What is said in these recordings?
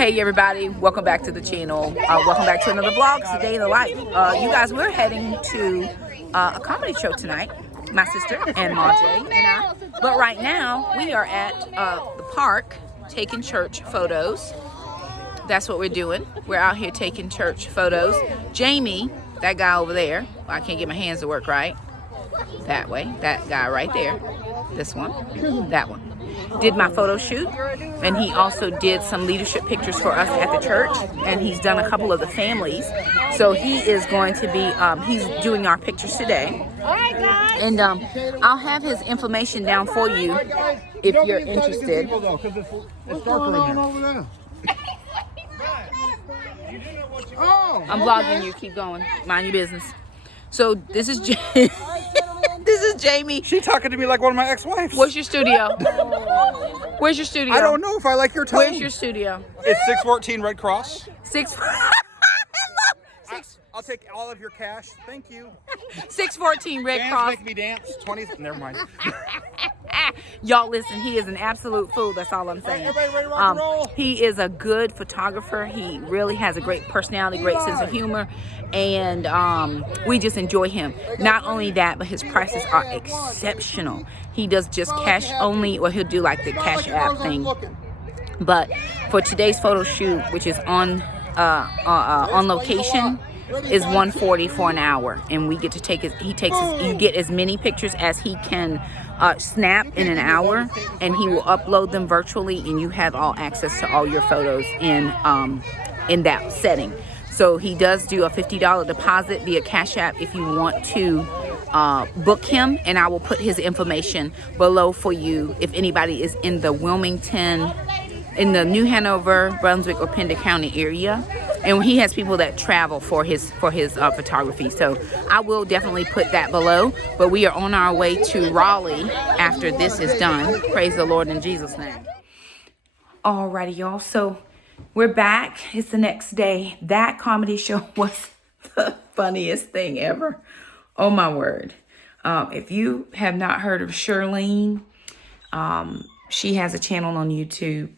Hey everybody, welcome back to the channel. Welcome back to another vlog. It's a day in the life. You guys, we're heading to a comedy show tonight. My sister and Marjay and I. But right now, we are at the park taking church photos. That's what we're doing. We're out here taking church photos. Jamie, that guy over there, I can't get my hands to work right. That way, that guy right there. This one, that one. Did my photo shoot, and he also did some leadership pictures for us at the church, and he's done a couple of the families. So he is going to be, he's doing our pictures today. And I'll have his information down for you if you're interested. I'm vlogging you, keep going, mind your business. So this is this is Jamie. She talking to me like one of my ex-wives. Where's your studio? Where's your studio? I don't know if I like your tone. Where's your studio? It's 614 Red Cross. I'll take all of your cash. Thank you. 614 Red Fans Cross. make me dance. 20. Never mind. Y'all listen, he is an absolute fool. That's all I'm saying. Everybody ready to rock and roll? He is a good photographer. He really has a great personality, great sense of humor, and we just enjoy him. Not only that, but his prices are exceptional. He does just cash only, or he'll do like the Cash App thing. But for today's photo shoot, which is on location, is $140 for an hour, and we get to take his. You get as many pictures as he can snap in an hour, and he will upload them virtually, and you have all access to all your photos in that setting. So he does do a $50 deposit via Cash App if you want to book him, and I will put his information below for you if anybody is in the Wilmington, in the New Hanover, Brunswick, or Pender County area. And he has people that travel for his photography. So I will definitely put that below. But we are on our way to Raleigh after this is done. Praise the Lord in Jesus' name. Alrighty, y'all. So we're back. It's the next day. That comedy show was the funniest thing ever. Oh my word. If you have not heard of Shirlene, she has a channel on YouTube.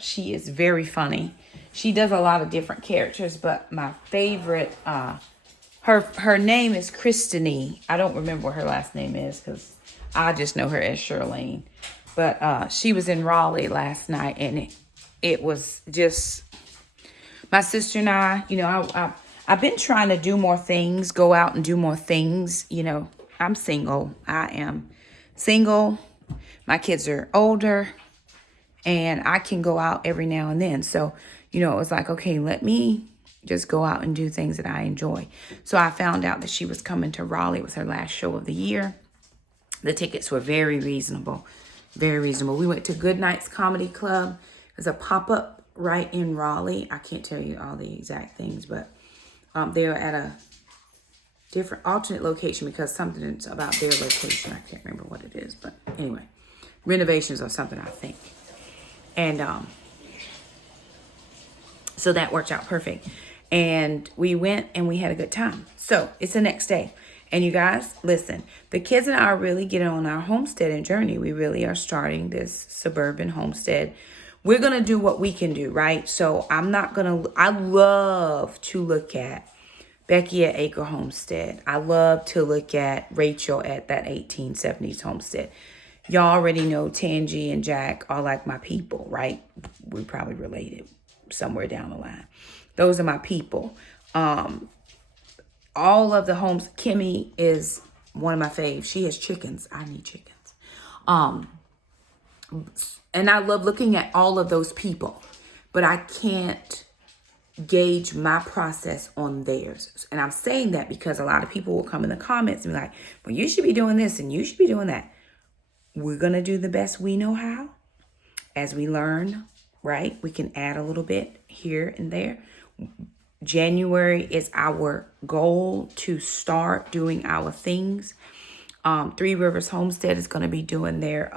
She is very funny. She does a lot of different characters, but my favorite, her name is Christine. I don't remember what her last name is because I just know her as Shirlene. But she was in Raleigh last night, and it was just, my sister and I, you know, I've been trying to do more things, go out and do more things. You know, I'm single. I am single. My kids are older, and I can go out every now and then. So, you know, it was like, okay, let me just go out and do things that I enjoy. So I found out that she was coming to Raleigh. It was her last show of the year. The tickets were very reasonable, very reasonable. We went to Good Nights Comedy Club. There's a pop-up right in Raleigh. I can't tell you all the exact things, but they're at a different alternate location because something's about their location. I can't remember what it is, but anyway, renovations or something, I think. And so that worked out perfect. And we went and we had a good time. So it's the next day. And you guys, listen, the kids and I are really getting on our homesteading journey. We really are starting this suburban homestead. We're going to do what we can do, right? So I love to look at Becky at Acre Homestead. I love to look at Rachel at that 1870s homestead. Y'all already know Tangi and Jack are like my people, right? We probably related somewhere down the line. Those are my people. All of the homes, Kimmy is one of my faves. She has chickens. I need chickens. And I love looking at all of those people, but I can't gauge my process on theirs. And I'm saying that because a lot of people will come in the comments and be like, well, you should be doing this and you should be doing that. We're going to do the best we know how. As we learn, right? We can add a little bit here and there. January is our goal to start doing our things. Three Rivers Homestead is going to be doing their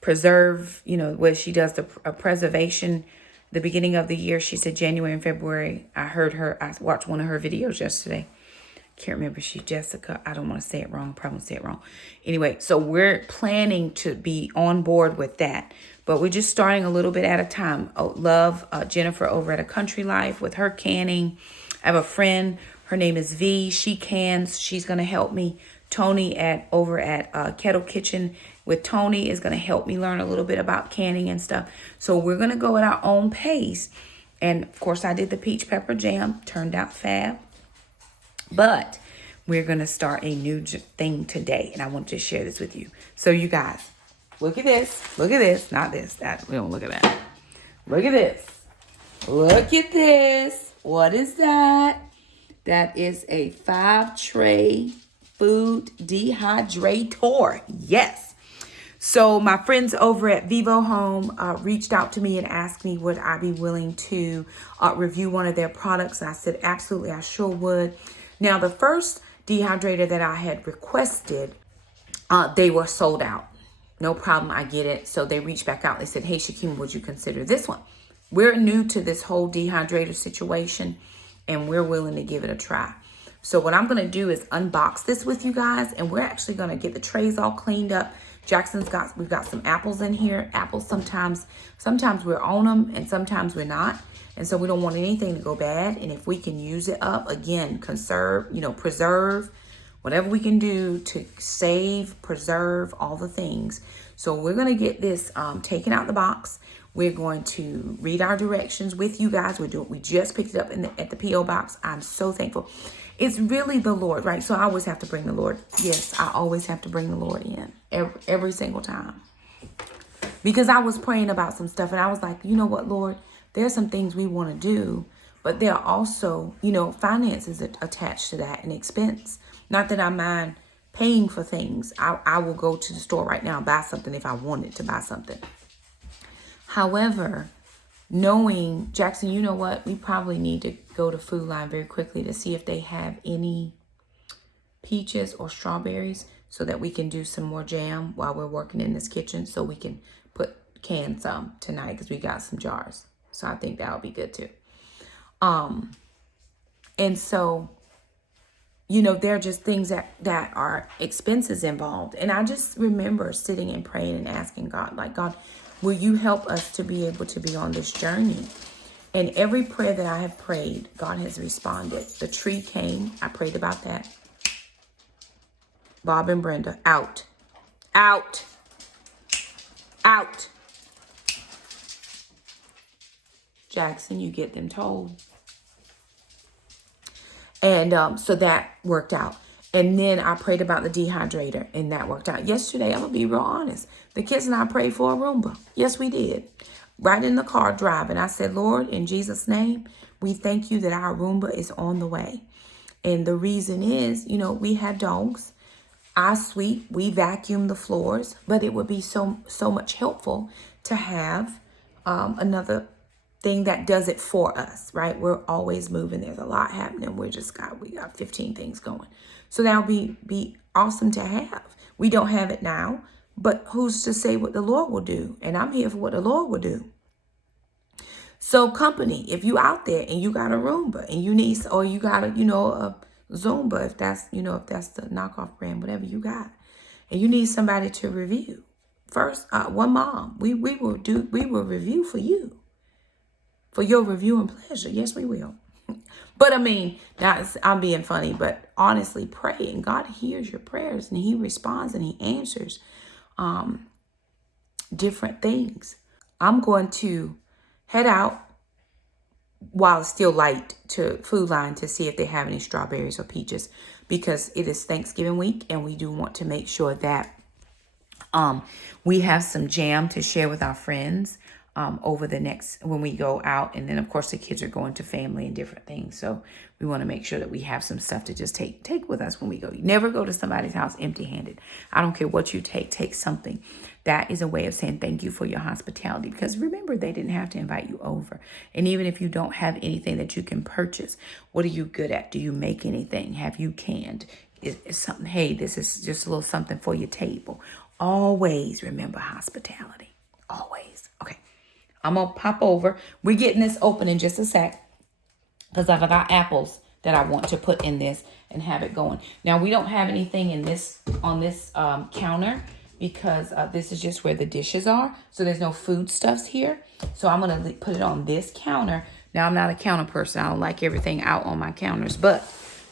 preserve, you know, where she does the preservation. The beginning of the year, she said January and February. I watched one of her videos yesterday. can't remember. She's Jessica. I don't want to say it wrong. Probably say it wrong. Anyway, so we're planning to be on board with that. But we're just starting a little bit at a time. Oh, love Jennifer over at A Country Life with her canning. I have a friend. Her name is V. She cans. She's going to help me. Tony over at Kettle Kitchen with Tony is going to help me learn a little bit about canning and stuff. So we're going to go at our own pace. And of course, I did the peach pepper jam. Turned out fab. But we're going to start a new thing today. And I want to share this with you. So you guys, look at this. Look at this. Not this. That. We don't look at that. Look at this. Look at this. What is that? That is a 5-tray food dehydrator. Yes. So my friends over at Vivohome reached out to me and asked me would I be willing to review one of their products. And I said, absolutely, I sure would. Now, the first dehydrator that I had requested, they were sold out. No problem, I get it. So they reached back out. They said, hey, Shakema, would you consider this one? We're new to this whole dehydrator situation, and we're willing to give it a try. So what I'm going to do is unbox this with you guys, and we're actually going to get the trays all cleaned up. We've got some apples in here. Apples sometimes we're on them and sometimes we're not. And so we don't want anything to go bad. And if we can use it up, again, conserve, preserve, whatever we can do to save, preserve, all the things. So we're going to get this taken out the box. We're going to read our directions with you guys. We just picked it up at the P.O. box. I'm so thankful. It's really the Lord, right? So I always have to bring the Lord. Yes, I always have to bring the Lord in every single time. Because I was praying about some stuff and I was like, you know what, Lord? There's some things we want to do, but there are also, finances attached to that and expense. Not that I mind paying for things. I will go to the store right now and buy something if I wanted to buy something. However, knowing, Jackson, you know what? We probably need to go to Food Line very quickly to see if they have any peaches or strawberries so that we can do some more jam while we're working in this kitchen, so we can can some tonight because we got some jars. So I think that'll be good too. And so, there are just things that are expenses involved. And I just remember sitting and praying and asking God, like, God, will you help us to be able to be on this journey? And every prayer that I have prayed, God has responded. The tree came. I prayed about that. Bob and Brenda, out. Out. Out. Jackson, you get them told. And so that worked out. And then I prayed about the dehydrator, and that worked out. Yesterday, I'm going to be real honest. The kids and I prayed for a Roomba. Yes, we did. Right in the car driving. I said, Lord, in Jesus' name, we thank you that our Roomba is on the way. And the reason is, we have dogs. I sweep, we vacuum the floors, but it would be so much helpful to have another thing that does it for us, right? We're always moving. There's a lot happening. We got 15 things going. So that'll be awesome to have. We don't have it now, but who's to say what the Lord will do? And I'm here for what the Lord will do. So company, if you out there and you got a Roomba and you need, or you got a Zumba, if that's the knockoff brand, whatever you got, and you need somebody to review. First, one mom, we will review for you. For your review and pleasure. Yes, we will. But I'm being funny, but honestly, pray and God hears your prayers and he responds and he answers different things. I'm going to head out while it's still light to Food Line to see if they have any strawberries or peaches, because it is Thanksgiving week and we do want to make sure that we have some jam to share with our friends over the next, when we go out. And then of course the kids are going to family and different things. So we want to make sure that we have some stuff to just take with us when we go. You never go to somebody's house empty handed. I don't care what you take something. That is a way of saying thank you for your hospitality, because remember, they didn't have to invite you over. And even if you don't have anything that you can purchase, what are you good at? Do you make anything? Have you canned? Is something, hey, this is just a little something for your table. Always remember hospitality. Always. Okay. I'm going to pop over. We're getting this open in just a sec, because I've got apples that I want to put in this and have it going. Now we don't have anything in this on this counter because this is just where the dishes are. So there's no foodstuffs here. So I'm gonna put it on this counter. Now I'm not a counter person. I don't like everything out on my counters, but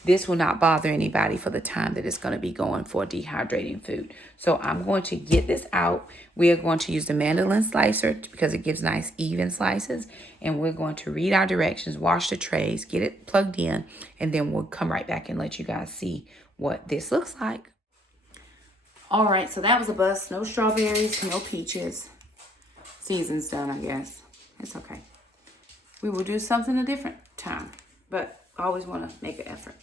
this will not bother anybody for the time that it's going to be going for dehydrating food. So I'm going to get this out. We are going to use the mandolin slicer because it gives nice even slices. And we're going to read our directions, wash the trays, get it plugged in, and then we'll come right back and let you guys see what this looks like. All right, so that was a bust. No strawberries, no peaches. Season's done, I guess. It's okay. We will do something a different time, but I always want to make an effort.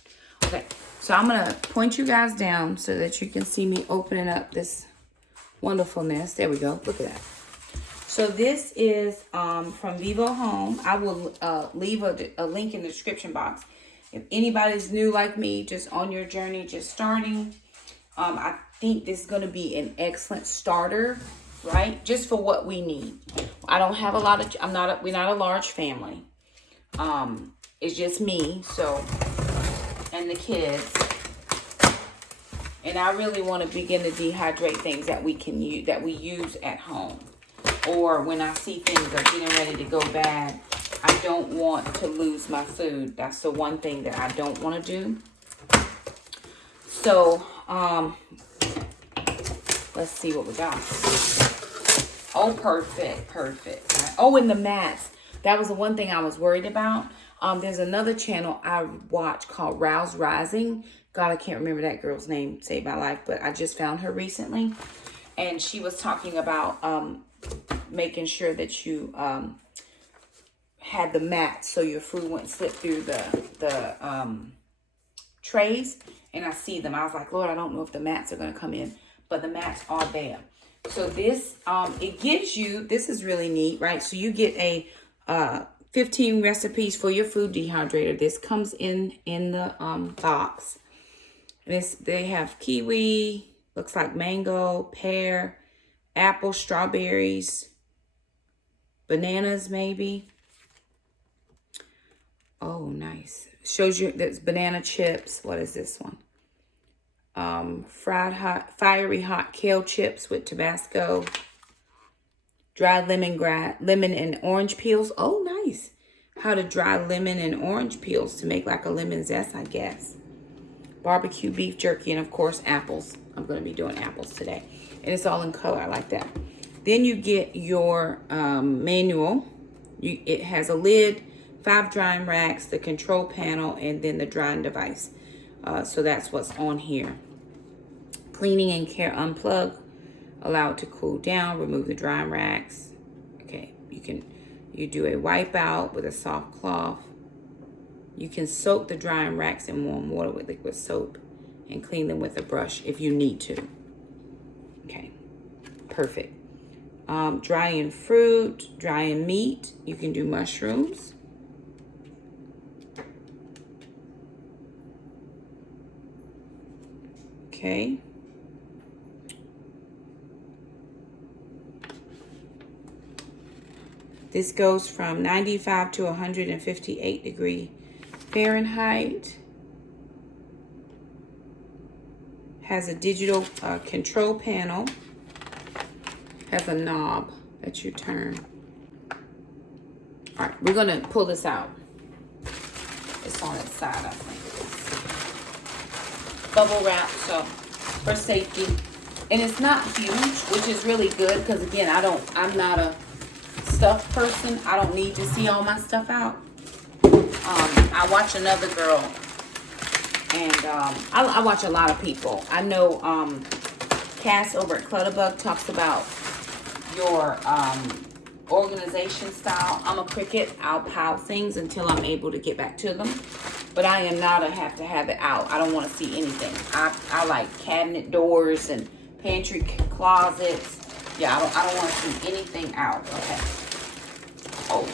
Okay, so I'm going to point you guys down so that you can see me opening up this wonderfulness. There we go. Look at that. So this is from Vivohome. I will leave a link in the description box. If anybody's new like me, just on your journey, just starting, I think this is going to be an excellent starter, right? Just for what we need. I don't have a lot of, we're not a large family. It's just me, so, and the kids. And I really want to begin to dehydrate things that we can use, that we use at home. Or when I see things are getting ready to go bad, I don't want to lose my food. That's the one thing that I don't want to do. So, let's see what we got. Oh, perfect, perfect. Oh, and the mats. That was the one thing I was worried about. There's another channel I watch called Rouse Rising. God, I can't remember that girl's name, saved my life, but I just found her recently. And she was talking about making sure that you had the mats so your food wouldn't slip through the trays. And I see them. I was like, Lord, I don't know if the mats are going to come in, but the mats are there. So this, it gives you, this is really neat, right? So you get a 15 recipes for your food dehydrator. This comes in the box. They have kiwi, looks like mango, pear, apple, strawberries, bananas maybe. Oh, nice. Shows you there's banana chips. What is this one? Fiery hot kale chips with Tabasco. Dried lemon and orange peels. Oh, nice. How to dry lemon and orange peels to make like a lemon zest, I guess. Barbecue beef jerky, and of course apples. I'm going to be doing apples today. And it's all in color. I like that. Then you get your manual. It has a lid, 5 drying racks, the control panel, and then the drying device. So that's what's on here. Cleaning and care unplug. Allow it to cool down. Remove the drying racks. Okay, you do a wipe out with a soft cloth. You can soak the drying racks in warm water with liquid soap and clean them with a brush if you need to. Okay, perfect. Drying fruit, drying meat. You can do mushrooms. Okay. This goes from 95 to 158 degree Fahrenheit. Has a digital control panel. Has a knob that you turn. All right, we're gonna pull this out. It's on its side, I think. Bubble wrap, so for safety. And it's not huge, which is really good because again, I'm not a stuff person. I don't need to see all my stuff out. I watch another girl, and I watch a lot of people. I know Cass over at Clutterbug talks about your organization style. I'm a cricket. I'll pile things until I'm able to get back to them. But I am not a have to have it out. I don't want to see anything. I like cabinet doors and pantry closets. Yeah, I don't want to see anything out. Okay. Oh,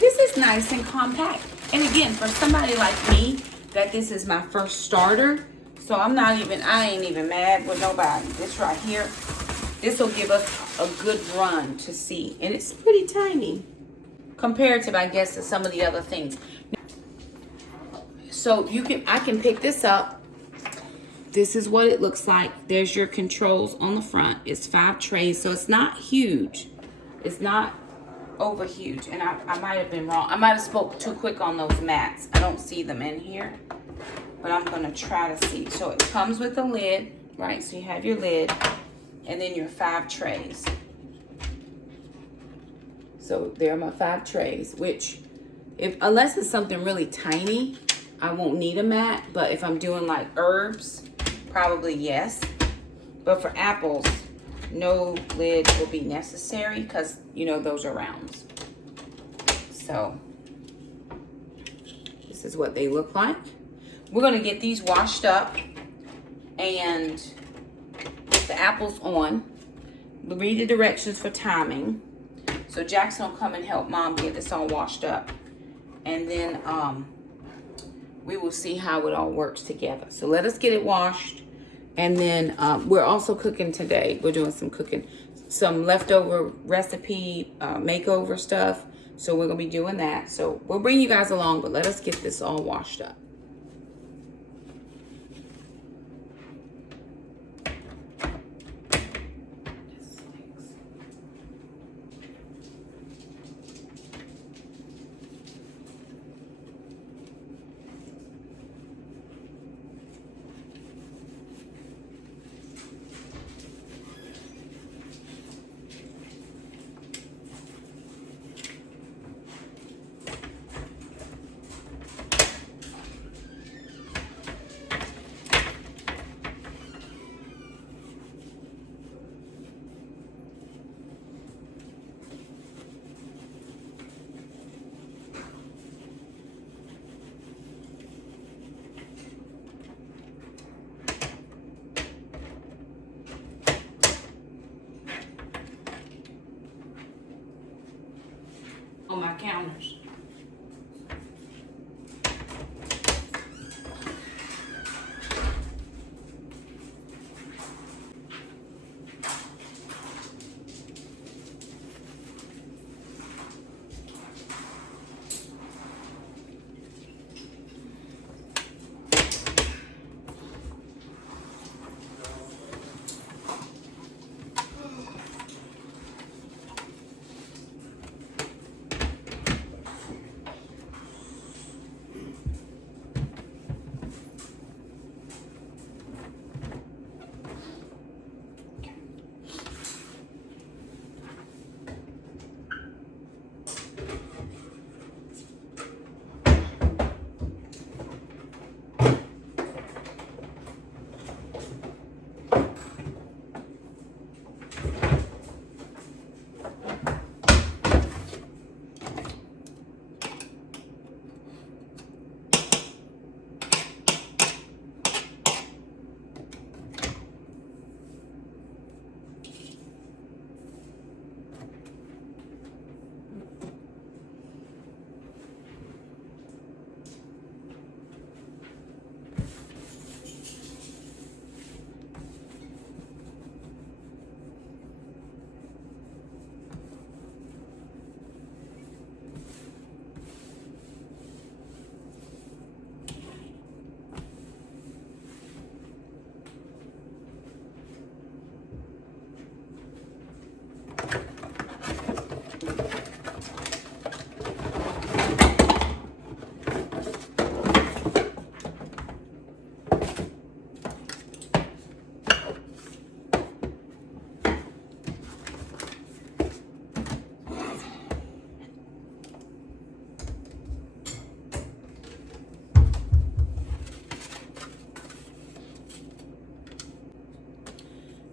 this is nice and compact. And again, for somebody like me, that this is my first starter, so I ain't even mad with nobody. This right here, this will give us a good run to see. And it's pretty tiny comparative, I guess, to some of the other things. So I can pick this up. This is what it looks like. There's your controls on the front. It's 5 trays, so it's not huge. It's not over huge. And I might have been wrong. I might have spoke too quick on those mats. I don't see them in here, but I'm gonna try to see. So it comes with a lid, right? So you have your lid and then your 5 trays. So there are my 5 trays, which unless it's something really tiny, I won't need a mat. But if I'm doing like herbs, probably yes. But for apples, no lid will be necessary because, you know, those are rounds. So this is what they look like. We're gonna get these washed up and put the apples on. Read the directions for timing. So Jackson will come and help Mom get this all washed up. And then we will see how it all works together. So let us get it washed. And then we're also cooking today. We're doing some cooking. Some leftover recipe makeover stuff. So we're going to be doing that. So we'll bring you guys along, but let us get this all washed up. On my counters.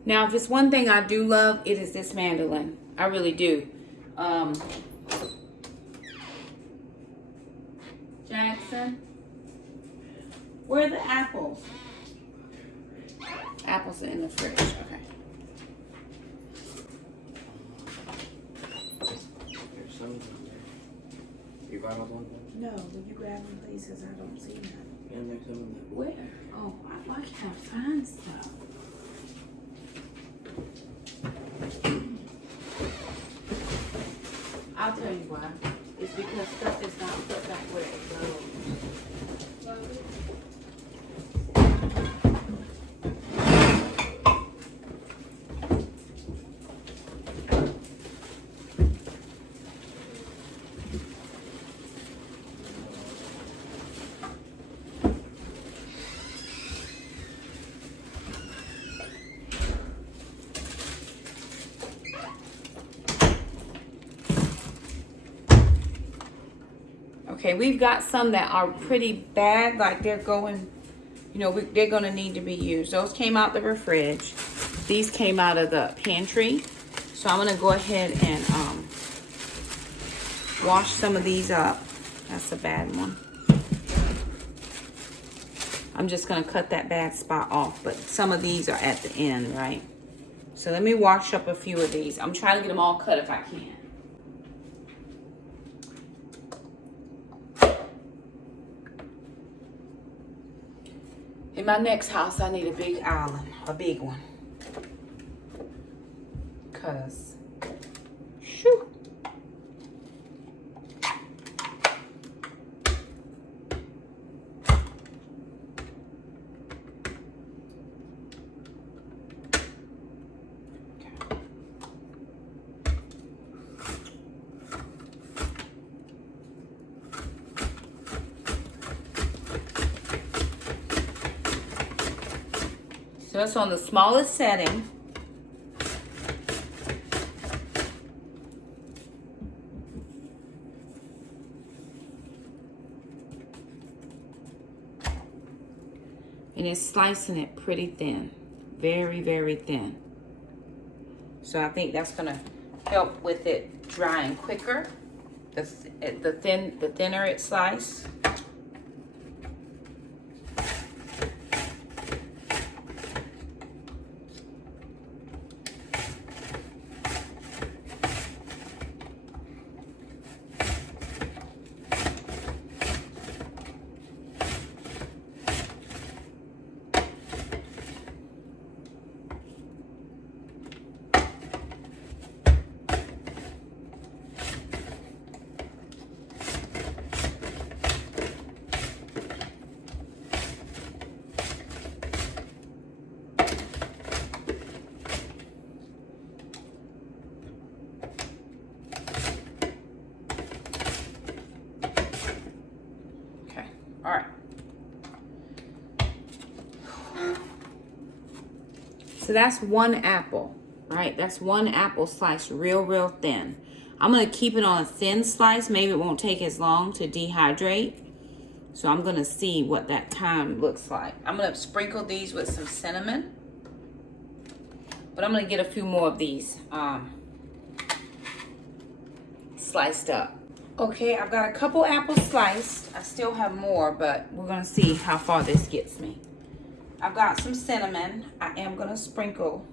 Now, if it's one thing I do love, it is this mandolin. I really do. Jackson, where are the apples? Apples are in the fridge. Okay. There's some in there. You got all one? No, will you grab them, please? Because I don't see them. And there's some in there. Where? Oh, I like how to find stuff. I'll tell you why. It's because stuff is not put back where it goes. Okay, we've got some that are pretty bad, like they're going, you know, they're gonna need to be used. Those came out the fridge. These came out of the pantry. So I'm gonna go ahead and wash some of these up. That's a bad one. I'm just gonna cut that bad spot off, but some of these are at the end, right? So let me wash up a few of these. I'm trying to get them all cut if I can. In my next house, I need a big island, a big one. Cause, shoo. So it's on the smallest setting. And it's slicing it pretty thin. Very, very thin. So I think that's gonna help with it drying quicker. The thinner it's sliced. All right. So that's one apple, right? That's one apple sliced real thin. I'm gonna keep it on a thin slice. Maybe it won't take as long to dehydrate. So I'm gonna see what that time looks like. I'm gonna sprinkle these with some cinnamon. But I'm gonna get a few more of these sliced up. Okay, I've got a couple apples sliced. I still have more, but we're gonna see how far this gets me. I've got some cinnamon. I am gonna sprinkle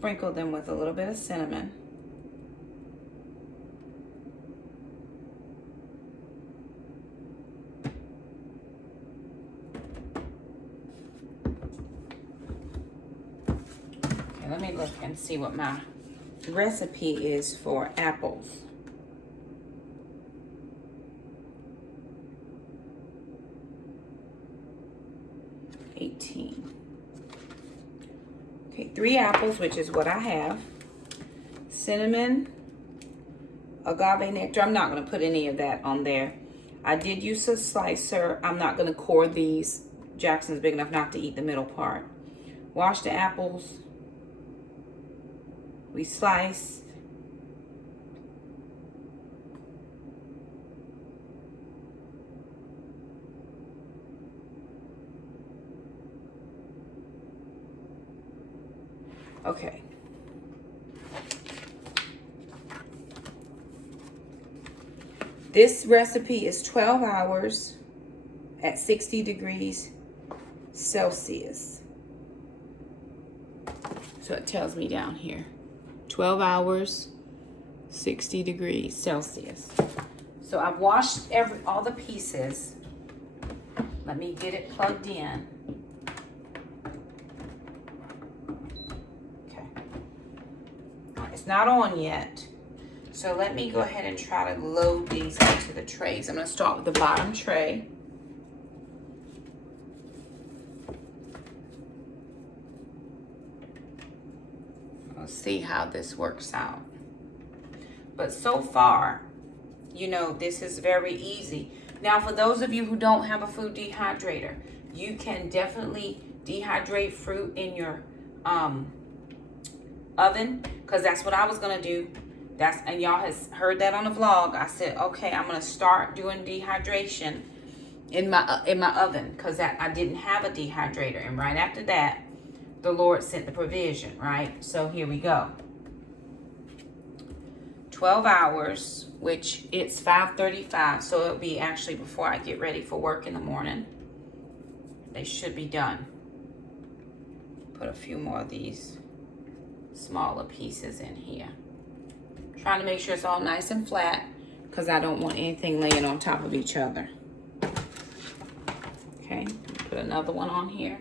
them with a little bit of cinnamon. Okay, let me look and see what my recipe is for apples. Okay, 3 apples, which is what I have. Cinnamon, agave nectar. I'm not going to put any of that on there. I did use a slicer. I'm not going to core these. Jackson's big enough not to eat the middle part. Wash the apples. We slice. Okay. This recipe is 12 hours at 60 degrees Celsius. So it tells me down here. 12 hours, 60 degrees Celsius. So I've washed all the pieces. Let me get it plugged in. Not on yet. So let me go ahead and try to load these into the trays. I'm going to start with the bottom tray. We'll see how this works out. But so far, you know, this is very easy. Now, for those of you who don't have a food dehydrator, you can definitely dehydrate fruit in your oven, because that's what I was gonna do. And y'all has heard that on the vlog. I said, okay, I'm gonna start doing dehydration in my oven, because I didn't have a dehydrator. And right after that, the Lord sent the provision, right? So here we go. 12 hours, which it's 5:35, so it'll be actually before I get ready for work in the morning. They should be done. Put a few more of these smaller pieces in here. Trying to make sure it's all nice and flat, because I don't want anything laying on top of each other. Okay, put another one on here.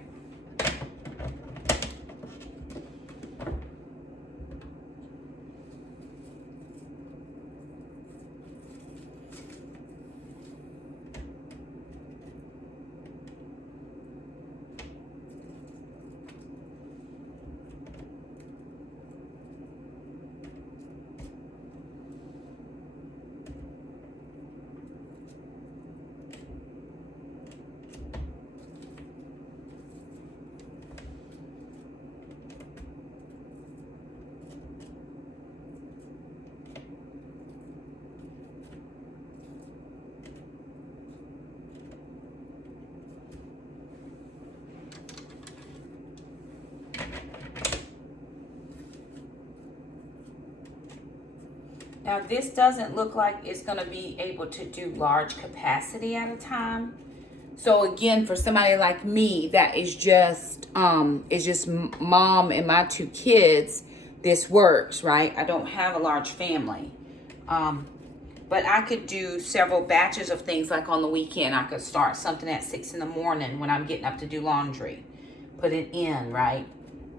Now this doesn't look like it's gonna be able to do large capacity at a time. So again, for somebody like me that is just mom and my 2 kids, this works, right? I don't have a large family. But I could do several batches of things. Like on the weekend, I could start something at 6 in the morning when I'm getting up to do laundry. Put it in, right?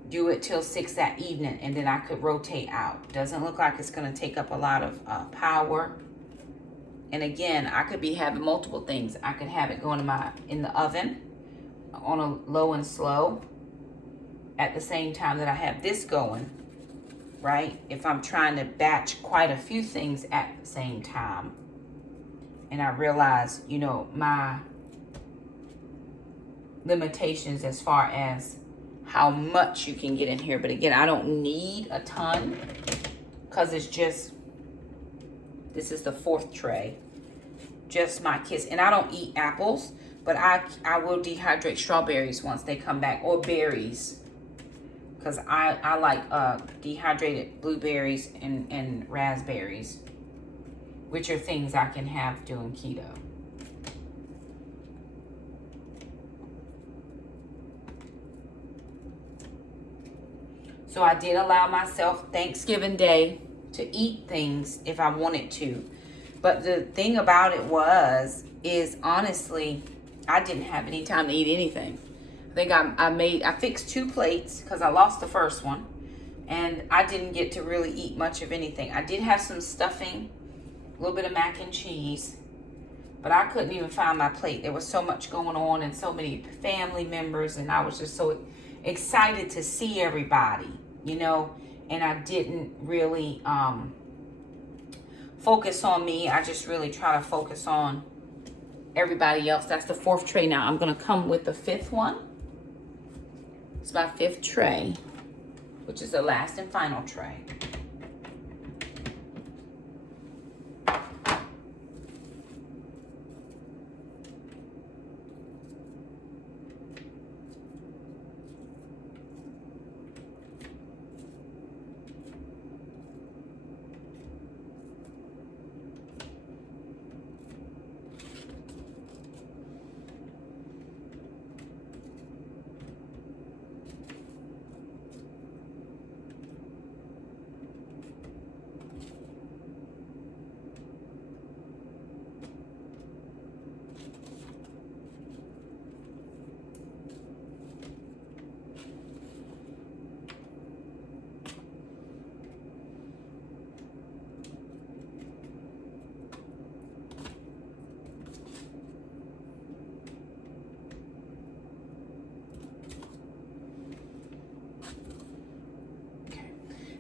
Do it till 6 that evening, and then I could rotate out. Doesn't look like it's gonna take up a lot of power. And again, I could be having multiple things. I could have it going in the oven on a low and slow at the same time that I have this going, right? If I'm trying to batch quite a few things at the same time. And I realize, you know, my limitations as far as how much you can get in here. But again, I don't need a ton, because it's just, this is the 4th tray, just my kids. And I don't eat apples, but I will dehydrate strawberries once they come back, or berries, because I like dehydrated blueberries and raspberries, which are things I can have doing keto. So I did allow myself Thanksgiving Day to eat things if I wanted to. But the thing about it is honestly, I didn't have any time to eat anything. I think I fixed 2 plates because I lost the first one. And I didn't get to really eat much of anything. I did have some stuffing, a little bit of mac and cheese, but I couldn't even find my plate. There was so much going on and so many family members, and I was just so excited to see everybody, you know, and I didn't really focus on me. I just really try to focus on everybody else. That's the 4th tray. Now I'm gonna come with the 5th one. It's my 5th tray, which is the last and final tray.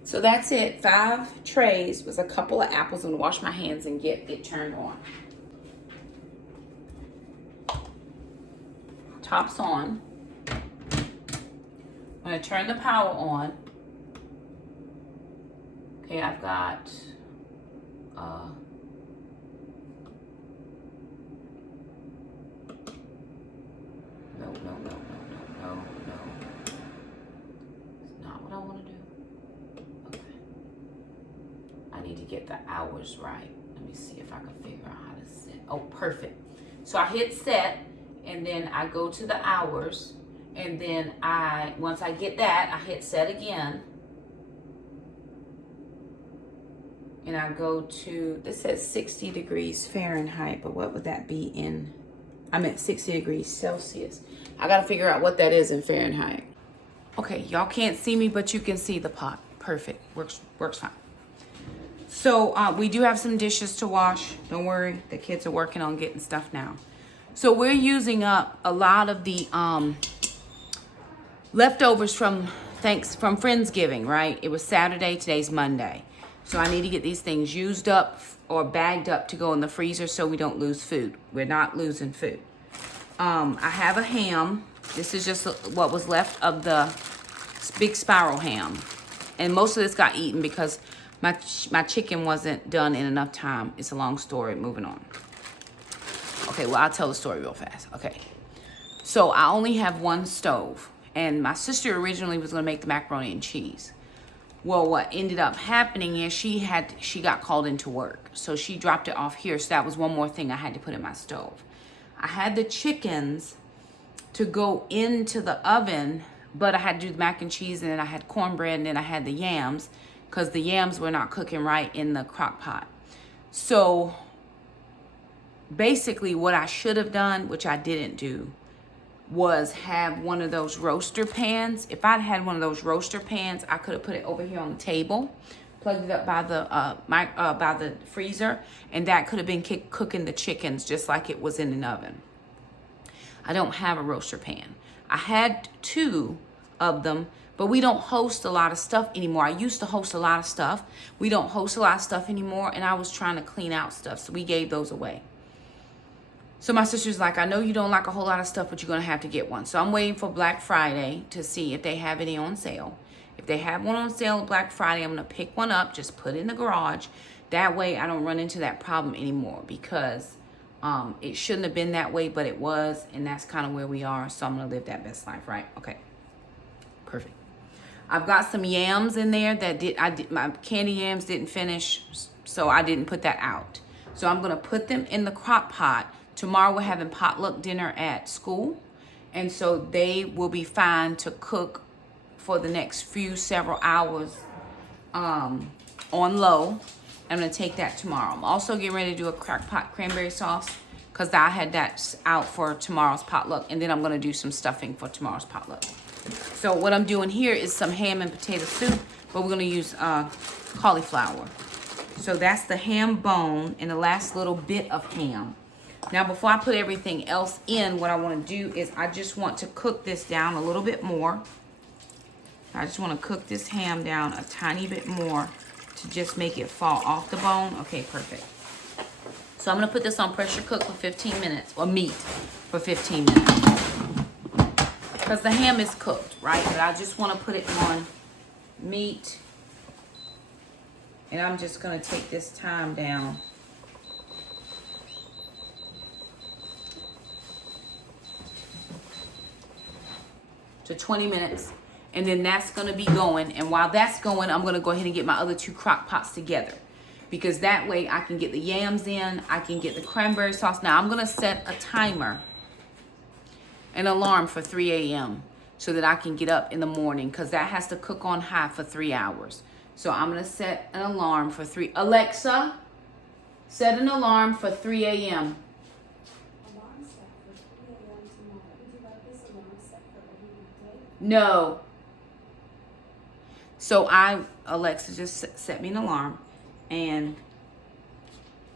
So that's it. 5 trays with a couple of apples. I'm gonna wash my hands and get it turned on. Top's on. I'm gonna turn the power on. Okay, I've got no. It's not what I want to do. Okay. I need to get the hours right. Let me see if I can figure out how to set. Oh, perfect. So I hit set, and then I go to the hours, and then once I get that, I hit set again. And I go to, this says 60 degrees Fahrenheit, but what would that be in, I'm at 60 degrees Celsius. I gotta figure out what that is in Fahrenheit. Okay, y'all can't see me, but you can see the pot. Perfect, works fine. So we do have some dishes to wash. Don't worry, the kids are working on getting stuff now. So we're using up a lot of the leftovers from Friendsgiving, right? It was Saturday, today's Monday. So I need to get these things used up or bagged up to go in the freezer so we don't lose food. We're not losing food. I have a ham. This is just what was left of the big spiral ham. And most of this got eaten because my chicken wasn't done in enough time. It's a long story, moving on. Okay, well, I'll tell the story real fast. Okay, so I only have one stove. And my sister originally was gonna make the macaroni and cheese. Well, what ended up happening is she got called into work. So she dropped it off here. So that was one more thing I had to put in my stove. I had the chickens to go into the oven, but I had to do the mac and cheese, and then I had cornbread, and then I had the yams because the yams were not cooking right in the crock pot. So basically what I should have done, which I didn't do, was have one of those roaster pans. If I'd had one of those roaster pans, I could have put it over here on the table, plugged it up by the freezer, and that could have been cooking the chickens just like it was in an oven. I don't have a roaster pan. I had 2 of them, but we don't host a lot of stuff anymore. I used to host a lot of stuff. We don't host a lot of stuff anymore, and I was trying to clean out stuff, so we gave those away. So my sister's like, I know you don't like a whole lot of stuff, but you're going to have to get one. So I'm waiting for Black Friday to see if they have any on sale. If they have one on sale Black Friday, I'm going to pick one up, just put it in the garage. That way I don't run into that problem anymore, because it shouldn't have been that way, but it was. And that's kind of where we are. So I'm going to live that best life, right? Okay, perfect. I've got some yams in there that my candy yams didn't finish, so I didn't put that out. So I'm going to put them in the crock pot. Tomorrow we're having potluck dinner at school, and so they will be fine to cook for the next several hours on low. I'm gonna take that tomorrow. I'm also getting ready to do a crock pot cranberry sauce because I had that out for tomorrow's potluck, and then I'm gonna do some stuffing for tomorrow's potluck. So what I'm doing here is some ham and potato soup, but we're gonna use cauliflower. So that's the ham bone and the last little bit of ham. Now, before I put everything else in, what I want to do is I just want to cook this down a little bit more. I just want to cook this ham down a tiny bit more to just make it fall off the bone. Okay, perfect. So I'm going to put this on pressure cook for 15 minutes, or meat for 15 minutes. Because the ham is cooked, right? But I just want to put it on meat. And I'm just going to take this time down. To 20 minutes, and then that's gonna be going. And while that's going, I'm gonna go ahead and get my other 2 crock pots together, because that way I can get the yams in, I can get the cranberry sauce. Now I'm gonna set a timer, an alarm for 3 a.m. so that I can get up in the morning, because that has to cook on high for 3 hours. So I'm gonna set an alarm for 3. Alexa, set an alarm for 3 a.m. No. So Alexa just set me an alarm, and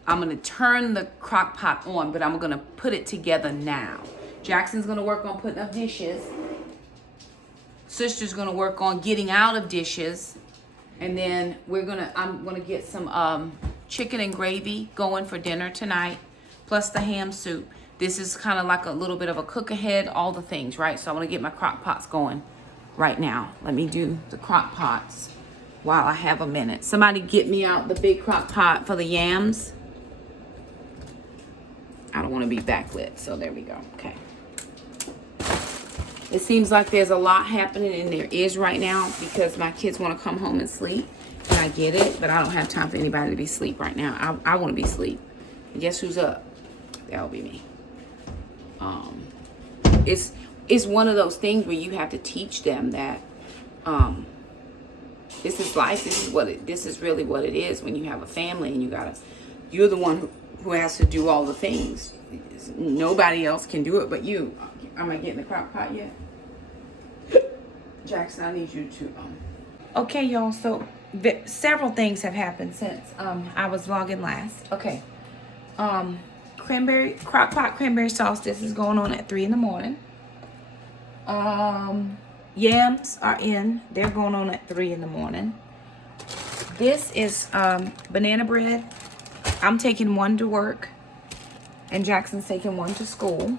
I'm going to turn the crock pot on, but I'm going to put it together now. Jackson's going to work on putting up dishes. Sister's going to work on getting out of dishes. And then I'm gonna get some chicken and gravy going for dinner tonight, plus the ham soup. This is kind of like a little bit of a cook ahead, all the things, right? So I want to get my crock pots going right now. Let me do the crock pots while I have a minute. Somebody get me out the big crock pot for the yams. I don't want to be backlit, so there we go. Okay. It seems like there's a lot happening, and there is right now because my kids want to come home and sleep, and I get it, but I don't have time for anybody to be asleep right now. I want to be asleep. And guess who's up? That'll be me. It's one of those things where you have to teach them that this is life. This is really what it is when you have a family and you're the one who has to do all the things. Nobody else can do it but you. Am I getting the crock pot yet? Jackson, I need you to okay, y'all, so several things have happened since I was vlogging last. Okay. Crock pot cranberry sauce. This is going on at 3 in the morning. Yams are in. They're going on at 3 in the morning. This is banana bread. I'm taking one to work, and Jackson's taking one to school.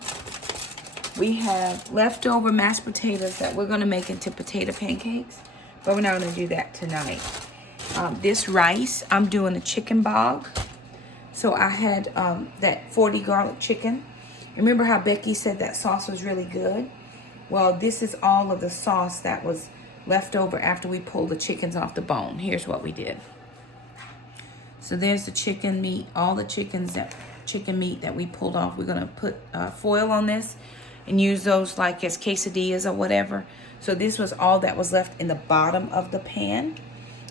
We have leftover mashed potatoes that we're going to make into potato pancakes, but we're not going to do that tonight. This rice, I'm doing a chicken bog. So I had that 40 garlic chicken. Remember how Becky said that sauce was really good? Well, this is all of the sauce that was left over after we pulled the chickens off the bone. Here's what we did. So there's the chicken meat, all the chicken meat that we pulled off. We're gonna put foil on this and use those like as quesadillas or whatever. So this was all that was left in the bottom of the pan.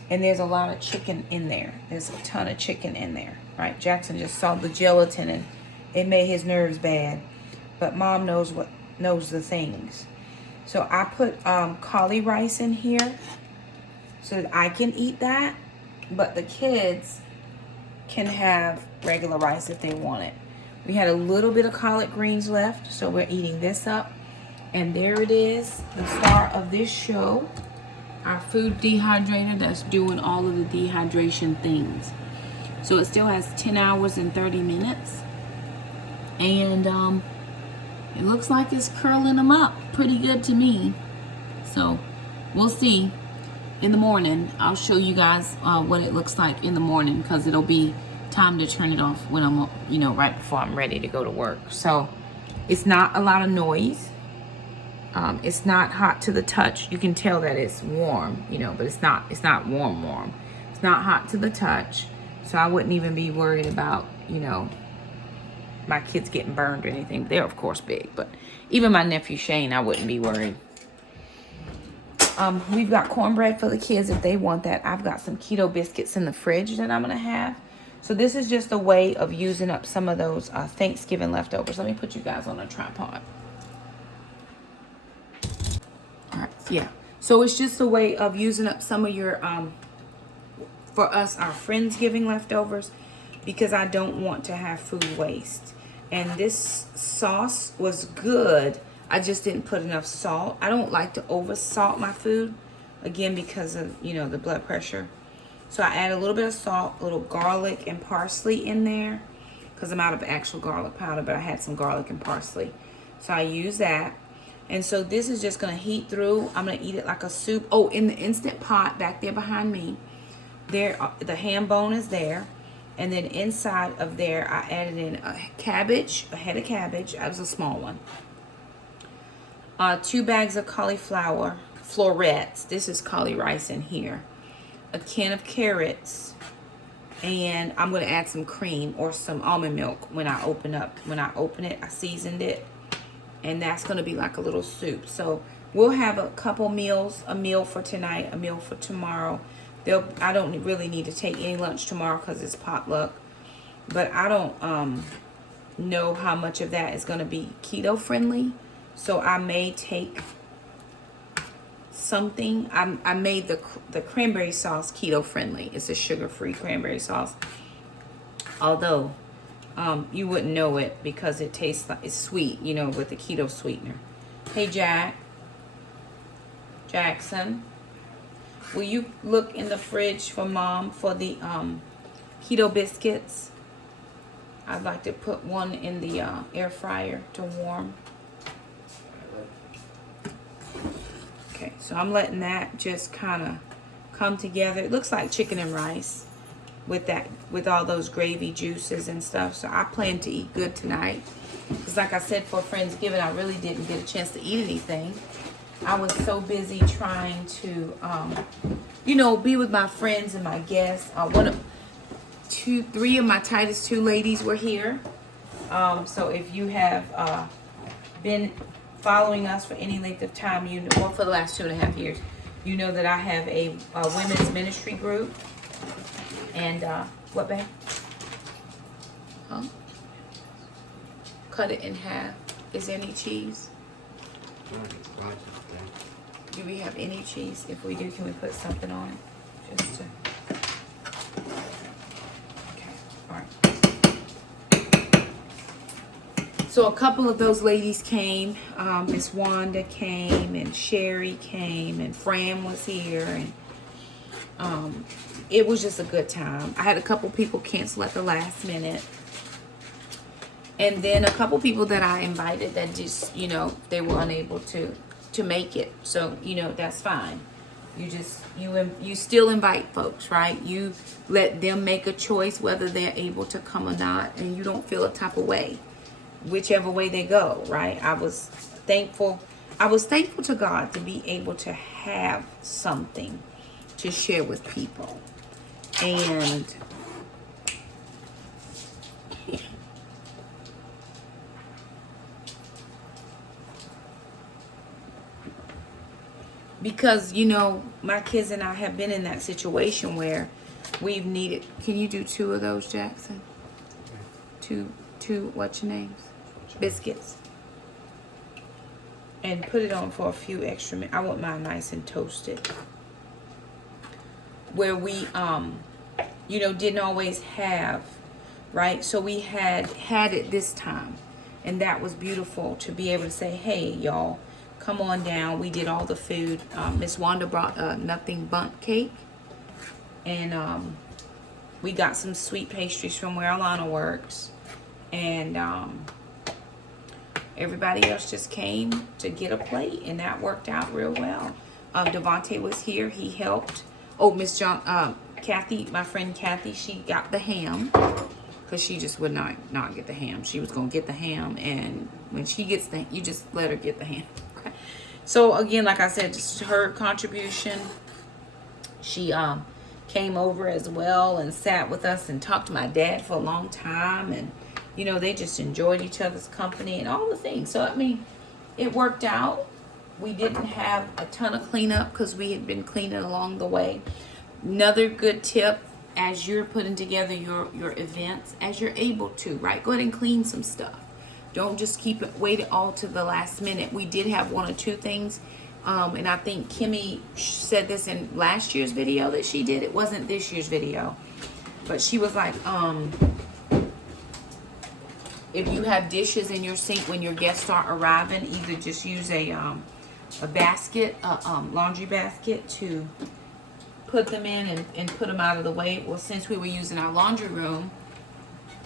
And there's a lot of chicken in there. There's a ton of chicken in there, right? Jackson just saw the gelatin and it made his nerves bad. But Mom knows the things. So I put Kaale rice in here so that I can eat that. But the kids can have regular rice if they want it. We had a little bit of collard greens left, so we're eating this up. And there it is, the star of this show. Our food dehydrator that's doing all of the dehydration things. So it still has 10 hours and 30 minutes. And it looks like it's curling them up pretty good to me. So we'll see in the morning. I'll show you guys what it looks like in the morning, because it'll be time to turn it off when I'm, right before I'm ready to go to work. So it's not a lot of noise. It's not hot to the touch. You can tell that it's warm, but it's not warm. It's not hot to the touch. So I wouldn't even be worried about, my kids getting burned or anything. They're of course big, but even my nephew Shane, I wouldn't be worried. We've got cornbread for the kids if they want that. I've got some keto biscuits in the fridge that I'm gonna have. So this is just a way of using up some of those Thanksgiving leftovers. Let me put you guys on a tripod. All right, yeah. So it's just a way of using up some of your, for us, our Friendsgiving leftovers, because I don't want to have food waste. And this sauce was good. I just didn't put enough salt. I don't like to over salt my food, again, because of, the blood pressure. So I add a little bit of salt, a little garlic and parsley in there, because I'm out of actual garlic powder, but I had some garlic and parsley. So I use that. And so this is just going to heat through. I'm going to eat it like a soup. Oh, in the Instant Pot back there behind me, there the ham bone is there. And then inside of there, I added in a head of cabbage. That was a small one. 2 bags of cauliflower florets. This is Kaale rice in here. A can of carrots. And I'm going to add some cream or some almond milk when I open it. I seasoned it. And that's going to be like a little soup. So we'll have a couple meals, a meal for tonight, a meal for tomorrow. I don't really need to take any lunch tomorrow because it's potluck. But I don't know how much of that is going to be keto friendly. So I may take something. I made the cranberry sauce keto friendly. It's a sugar-free cranberry sauce. Although you wouldn't know it because it tastes like it's sweet, with the keto sweetener. Hey, Jackson. will you look in the fridge for Mom for the keto biscuits? I'd like to put one in the air fryer to warm. Okay, so I'm letting that just kind of come together. It looks like chicken and rice with all those gravy juices and stuff. So I plan to eat good tonight. Because like I said, for Friendsgiving, I really didn't get a chance to eat anything. I was so busy trying to, you know, be with my friends and my guests. Three of my tightest 2 ladies were here. So if you have been following us for any length of time, you know, well, for the last 2.5 years, you know that I have a women's ministry group. And what, babe? Huh? Cut it in half. Is there any cheese? Do we have any cheese? If we do, can we put something on it? Just to... Okay, all right. So a couple of those ladies came. Miss Wanda came, and Sherry came, and Fran was here, and it was just a good time. I had a couple people cancel at the last minute. And then a couple people that I invited that just, you know, they were unable to make it. So, you know, that's fine. You still invite folks, right? You let them make a choice whether they're able to come or not, and you don't feel a type of way, whichever way they go, right? I was thankful to God to be able to have something to share with people. And because, you know, my kids and I have been in that situation where we've needed... Can you do 2 of those, Jackson? Two, what's your names? Biscuits. And put it on for a few extra minutes. I want mine nice and toasted. Where we, you know, didn't always have, right? So we had it this time. And that was beautiful to be able to say, hey, y'all, come on down. We did all the food. Miss Wanda brought a nothing bundt cake. And we got some sweet pastries from where Alana works. And everybody else just came to get a plate. And that worked out real well. Devontae was here. He helped. Oh, Miss Kathy, my friend Kathy, she got the ham. Because she just would not get the ham. She was going to get the ham. And when she gets the, you just let her get the ham. Okay. So again, like I said, just her contribution. She came over as well and sat with us and talked to my dad for a long time. And, you know, they just enjoyed each other's company and all the things. So, I mean, it worked out. We didn't have a ton of cleanup because we had been cleaning along the way. Another good tip, as you're putting together your events, as you're able to, right? Go ahead and clean some stuff. Don't just wait it all to the last minute. We did have 1 or 2 things. And I think Kimmy said this in last year's video that she did. It wasn't this year's video. But she was like, if you have dishes in your sink when your guests start arriving, either just use a basket, laundry basket to put them in and put them out of the way. Well, since we were using our laundry room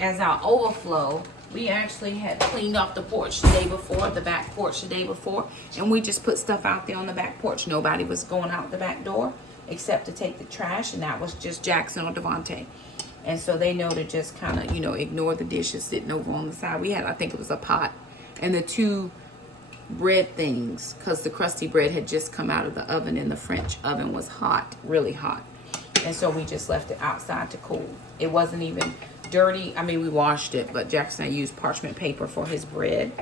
as our overflow, we actually had cleaned off the porch the day before, the back porch the day before, and we just put stuff out there on the back porch. Nobody was going out the back door except to take the trash, and that was just Jackson or Devontae. And so they know to just kind of, you know, ignore the dishes sitting over on the side. We had, I think it was a pot, and the 2 bread things, because the crusty bread had just come out of the oven, and the French oven was hot, really hot. And so we just left it outside to cool. It wasn't even dirty. I mean, we washed it, but Jackson used parchment paper for his bread.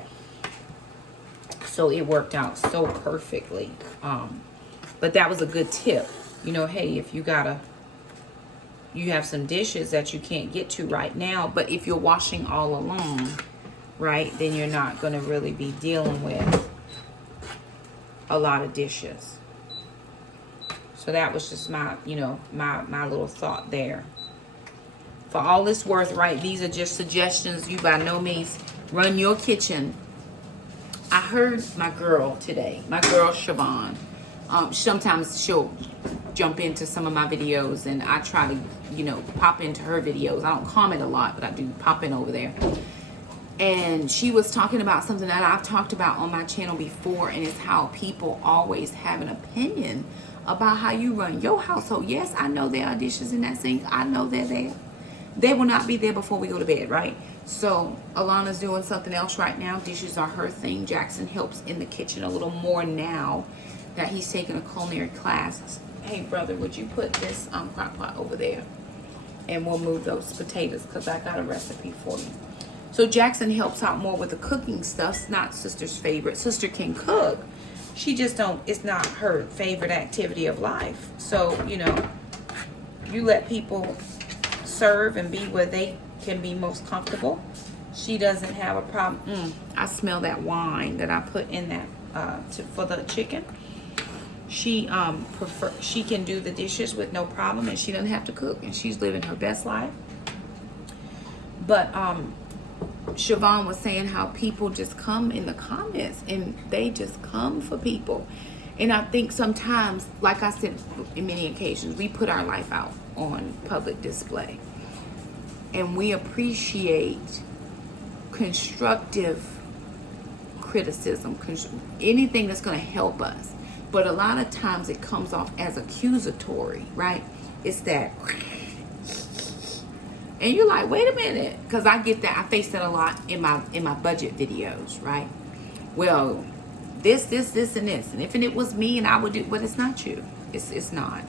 So it worked out so perfectly. But that was a good tip. You know, hey, if you have some dishes that you can't get to right now, but if you're washing all along, right, then you're not going to really be dealing with a lot of dishes. So that was just my, you know, my little thought there. For all it's worth, right, these are just suggestions. You by no means run your kitchen. I heard my girl today, my girl Siobhan. Sometimes she'll jump into some of my videos, and I try to, you know, pop into her videos. I don't comment a lot, but I do pop in over there. And she was talking about something that I've talked about on my channel before, and it's how people always have an opinion about how you run your household. Yes, I know there are dishes in that sink. I know they're there. They will not be there before we go to bed, right? So Alana's doing something else right now. Dishes are her thing. Jackson helps in the kitchen a little more now that he's taking a culinary class. Hey, brother, would you put this crock pot over there? And we'll move those potatoes because I got a recipe for you. So Jackson helps out more with the cooking stuff. It's not sister's favorite. Sister can cook. She just don't, it's not her favorite activity of life. So, you know, you let people serve and be where they can be most comfortable. She doesn't have a problem. I smell that wine that I put in that for the chicken. She she can do the dishes with no problem, and she doesn't have to cook, and she's living her best life. But Siobhan was saying how people just come in the comments, and they just come for people. And I think sometimes, like I said, in many occasions, we put our life out on public display, and we appreciate constructive criticism, anything that's going to help us. But a lot of times it comes off as accusatory, right? It's that, and you're like, wait a minute, because I get that. I face that a lot in my budget videos, right? Well, this, and this, and if it was me, and I would do, but it's not you. It's not.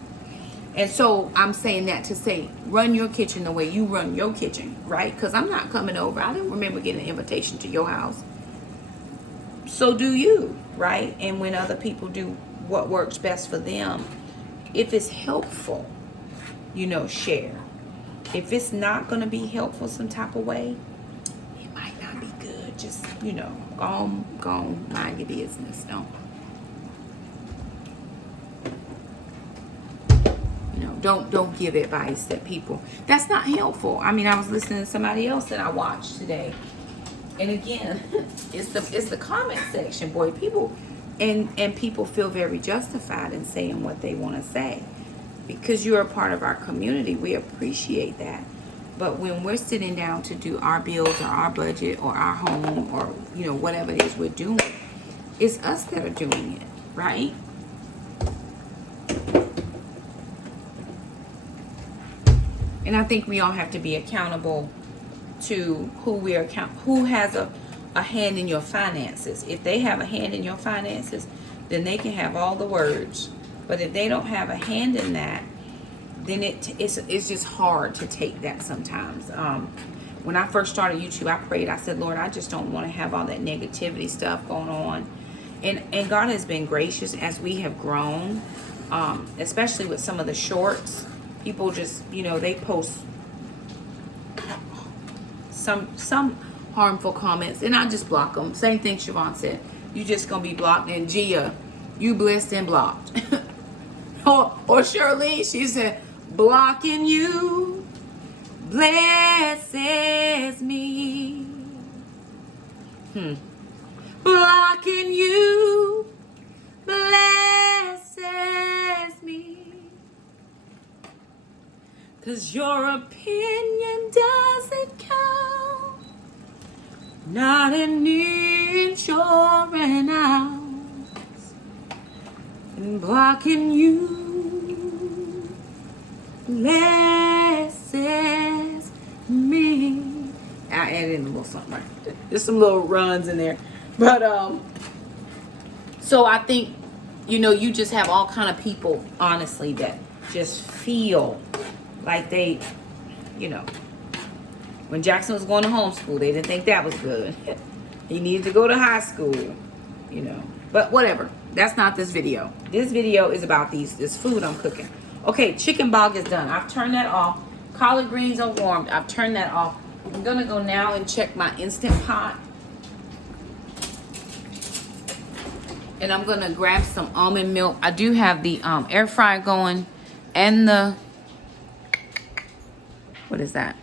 And so I'm saying that to say, run your kitchen the way you run your kitchen, right? Because I'm not coming over. I didn't remember getting an invitation to your house. So do you, right? And when other people do what works best for them, if it's helpful, you know, share. If it's not going to be helpful some type of way, it might not be good. Just, you know, go on, mind your business. Don't give advice that people, that's not helpful. I mean, I was listening to somebody else that I watched today, and again, it's the comment section, boy. People and people feel very justified in saying what they want to say because you're a part of our community. We appreciate that. But when we're sitting down to do our bills or our budget or our home or, you know, whatever it is we're doing, it's us that are doing it, right? And I think we all have to be accountable to who has a hand in your finances. If they have a hand in your finances, then they can have all the words. But if they don't have a hand in that, then it's just hard to take that sometimes. When I first started YouTube, I prayed. I said, Lord, I just don't want to have all that negativity stuff going on. And God has been gracious as we have grown, especially with some of the shorts. People just, you know, they post some harmful comments, and I just block them. Same thing Siobhan said. You just gonna be blocked. And Gia, you blessed and blocked. or Shirley, she said, blocking you blesses me. Blocking you blesses me. 'Cause your opinion doesn't count. Not an inch or an ounce. And blocking you blesses me. I added in a little something right there. There's some little runs in there. But so I think, you know, you just have all kind of people, honestly, that just feel like they, you know, when Jackson was going to homeschool, they didn't think that was good. He needed to go to high school, you know. But whatever. That's not this video. This video is about this food I'm cooking. Okay, chicken bog is done. I've turned that off. Collard greens are warmed. I've turned that off. I'm going to go now and check my Instant Pot. And I'm going to grab some almond milk. I do have the air fryer going and the, what is that?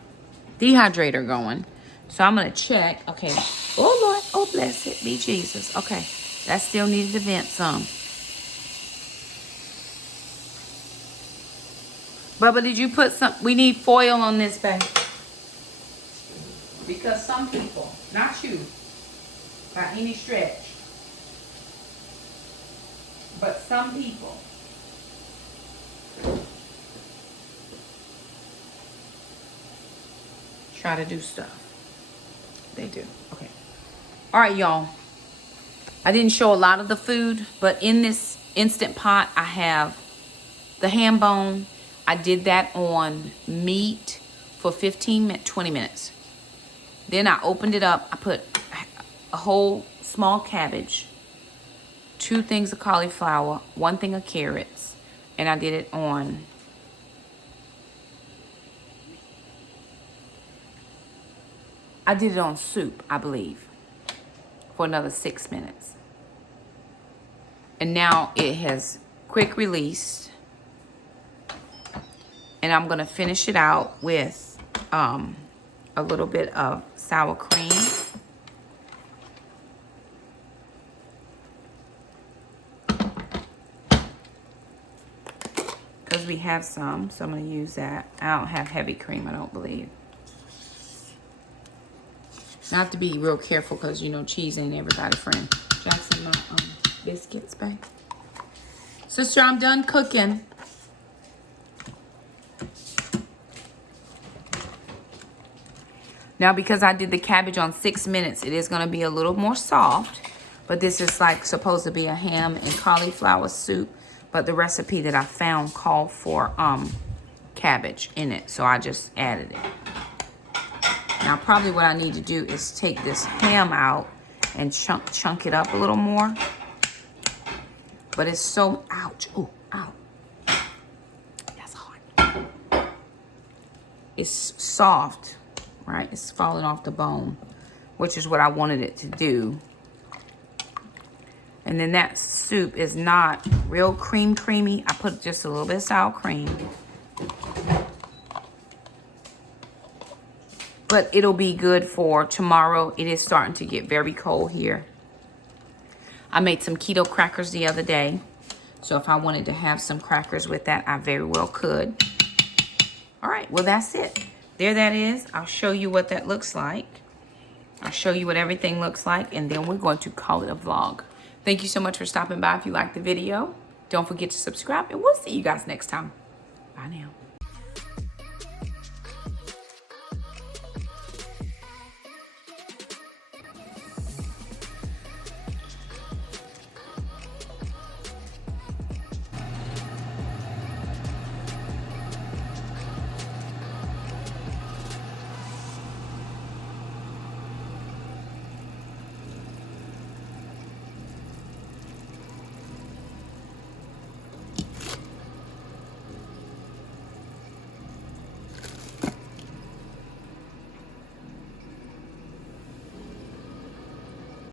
Dehydrator going. So I'm going to check. Okay. Oh, Lord. Oh, bless it. Be Jesus. Okay. That still needed to vent some. Bubba, did you put some? We need foil on this bag. Because some people, not you, by any stretch, but some people try to do stuff. They do. Okay. All right, y'all. I didn't show a lot of the food, but in this Instant Pot, I have the ham bone. I did that on meat for 20 minutes. Then I opened it up. I put a whole small cabbage, 2 things of cauliflower, 1 thing of carrots, and I did it on soup, I believe, for another 6 minutes. And now it has quick released. And I'm gonna finish it out with a little bit of sour cream. Because we have some, so I'm gonna use that. I don't have heavy cream, I don't believe. I have to be real careful because, you know, cheese ain't everybody's friend. Jackson, my biscuits, babe. Sister, I'm done cooking. Now, because I did the cabbage on 6 minutes, it is going to be a little more soft. But this is like supposed to be a ham and cauliflower soup. But the recipe that I found called for cabbage in it. So I just added it. Now, probably what I need to do is take this ham out and chunk it up a little more. But it's so, ouch, oh, ow. That's hard. It's soft, right? It's falling off the bone, which is what I wanted it to do. And then that soup is not real creamy. I put just a little bit of sour cream. But it'll be good for tomorrow. It is starting to get very cold here. I made some keto crackers the other day. So if I wanted to have some crackers with that, I very well could. All right, well, that's it. There that is. I'll show you what that looks like. I'll show you what everything looks like, and then we're going to call it a vlog. Thank you so much for stopping by. If you liked the video, don't forget to subscribe, and we'll see you guys next time. Bye now.